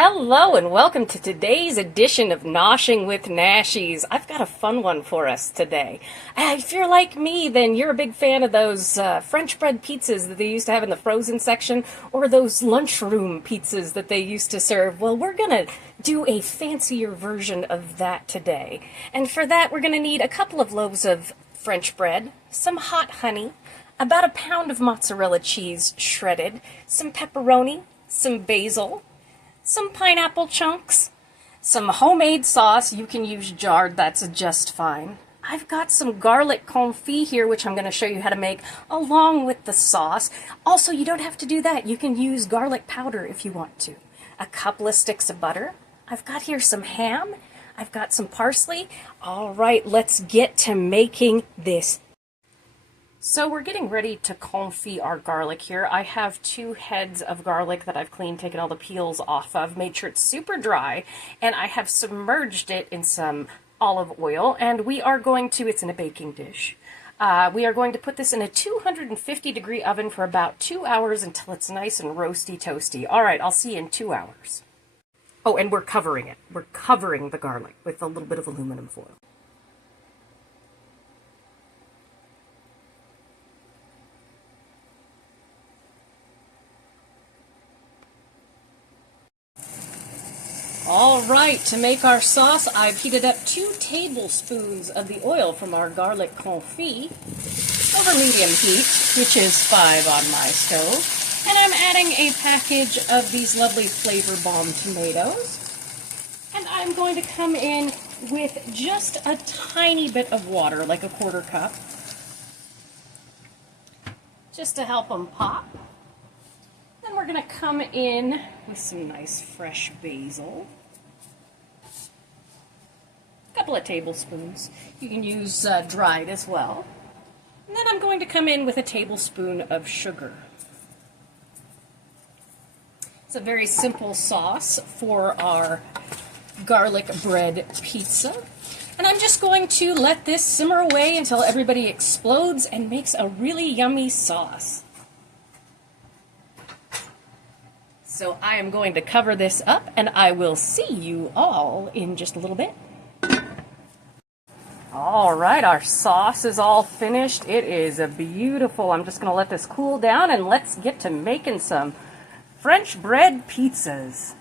Hello and welcome to today's edition of Noshing with Nashies. I've got a fun one for us today. If you're like me, then you're a big fan of those French bread pizzas that they used to have in the frozen section, or those lunchroom pizzas that they used to serve. Well, we're gonna do a fancier version of that today. And for that, we're gonna need a couple of loaves of French bread, some hot honey, about a pound of mozzarella cheese shredded, some pepperoni, some basil, some pineapple chunks, some homemade sauce. You can use jarred, that's just fine. I've got some garlic confit here, which I'm going to show you how to make along with the sauce. Also, you don't have to do that. You can use garlic powder if you want to. A couple of sticks of butter. I've got here some ham. I've got some parsley. All right, let's get to making this. So we're getting ready to confit our garlic here. I have 2 heads of garlic that I've cleaned, taken all the peels off of, made sure it's super dry, and I have submerged it in some olive oil, and we are going to, it's in a baking dish, we are going to put this in a 250-degree oven for about 2 hours until it's nice and roasty toasty. All right, I'll see you in 2 hours. Oh, and we're covering it. We're covering the garlic with a little bit of aluminum foil. All right, to make our sauce, I've heated up 2 tablespoons of the oil from our garlic confit over medium heat, which is 5 on my stove. And I'm adding a package of these lovely Flavor Bomb tomatoes. And I'm going to come in with just a tiny bit of water, like a 1/4 cup, just to help them pop. Then we're going to come in with some nice fresh basil. A couple of tablespoons. You can use dried as well. And then I'm going to come in with a tablespoon of sugar. It's a very simple sauce for our garlic bread pizza. And I'm just going to let this simmer away until everybody explodes and makes a really yummy sauce. So I am going to cover this up, and I will see you all in just a little bit. All right, our sauce is all finished. It is beautiful. I'm just going to let this cool down, and let's get to making some French bread pizzas.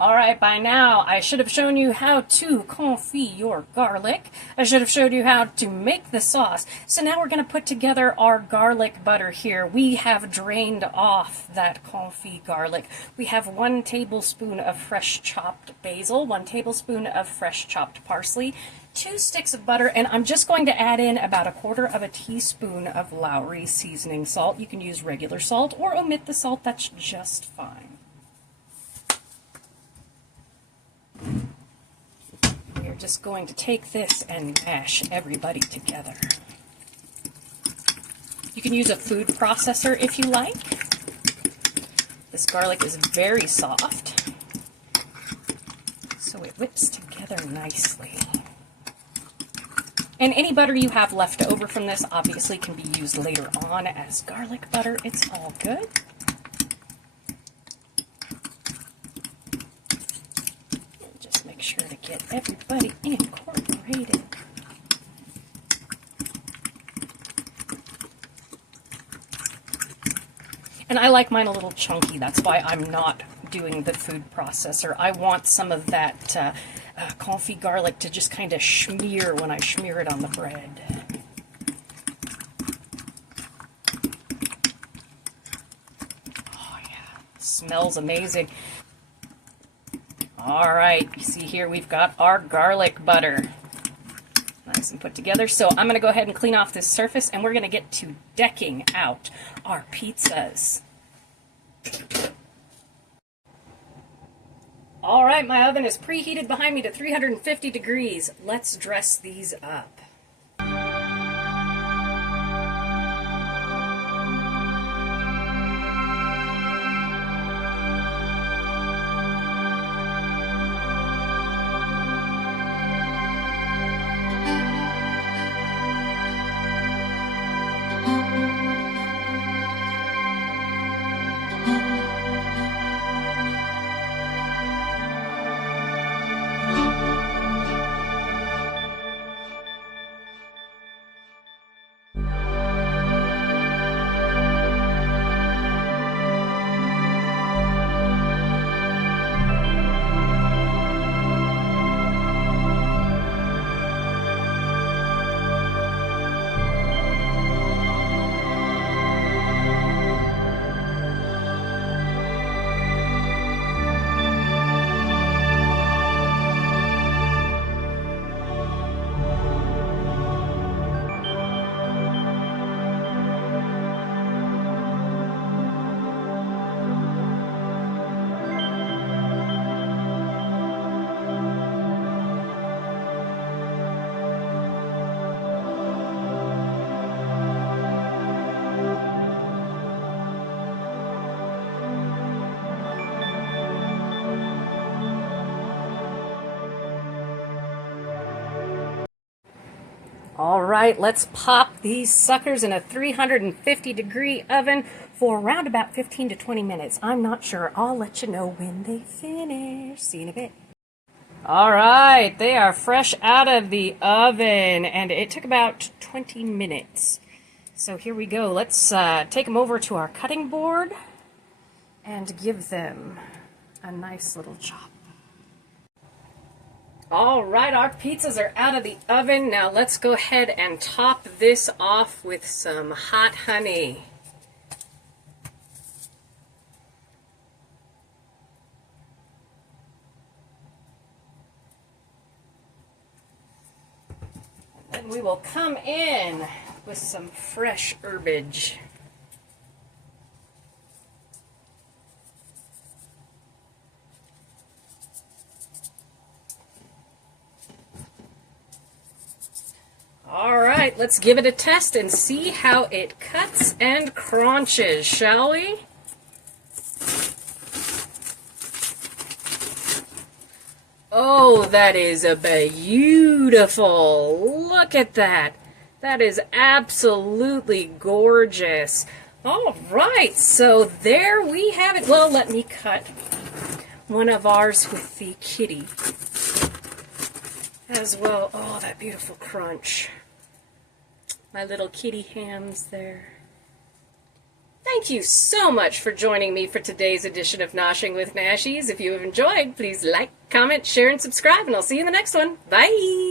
All right, by now, I should have shown you how to confit your garlic. I should have showed you how to make the sauce. So now we're going to put together our garlic butter here. We have drained off that confit garlic. We have 1 tablespoon of fresh chopped basil, 1 tablespoon of fresh chopped parsley, 2 sticks of butter, and I'm just going to add in about 1/4 teaspoon of Lowry seasoning salt. You can use regular salt or omit the salt, that's just fine. We're just going to take this and mash everybody together. You can use a food processor if you like. This garlic is very soft, so it whips together nicely. And any butter you have left over from this obviously can be used later on as garlic butter. It's all good. Make sure to get everybody incorporated. And I like mine a little chunky. That's why I'm not doing the food processor. I want some of that confit garlic to just kind of smear when I smear it on the bread. Oh yeah, smells amazing. All right, you see here we've got our garlic butter. Nice and put together. So I'm going to go ahead and clean off this surface, and we're going to get to decking out our pizzas. All right, my oven is preheated behind me to 350 degrees. Let's dress these up. All right, let's pop these suckers in a 350-degree oven for around about 15 to 20 minutes. I'm not sure. I'll let you know when they finish. See you in a bit. All right, they are fresh out of the oven, and it took about 20 minutes. So here we go. Let's take them over to our cutting board and give them a nice little chop. All right, our pizzas are out of the oven. Now let's go ahead and top this off with some hot honey. Then we will come in with some fresh herbage. All right, let's give it a test and see how it cuts and crunches, shall we? Oh, that is a beautiful. Look at that. That is absolutely gorgeous. All right, so there we have it. Well, let me cut one of ours with the kitty as well. Oh, that beautiful crunch. My little kitty hams there. Thank you so much for joining me for today's edition of Noshing with Nashies. If you have enjoyed, please like, comment, share, and subscribe, and I'll see you in the next one. Bye!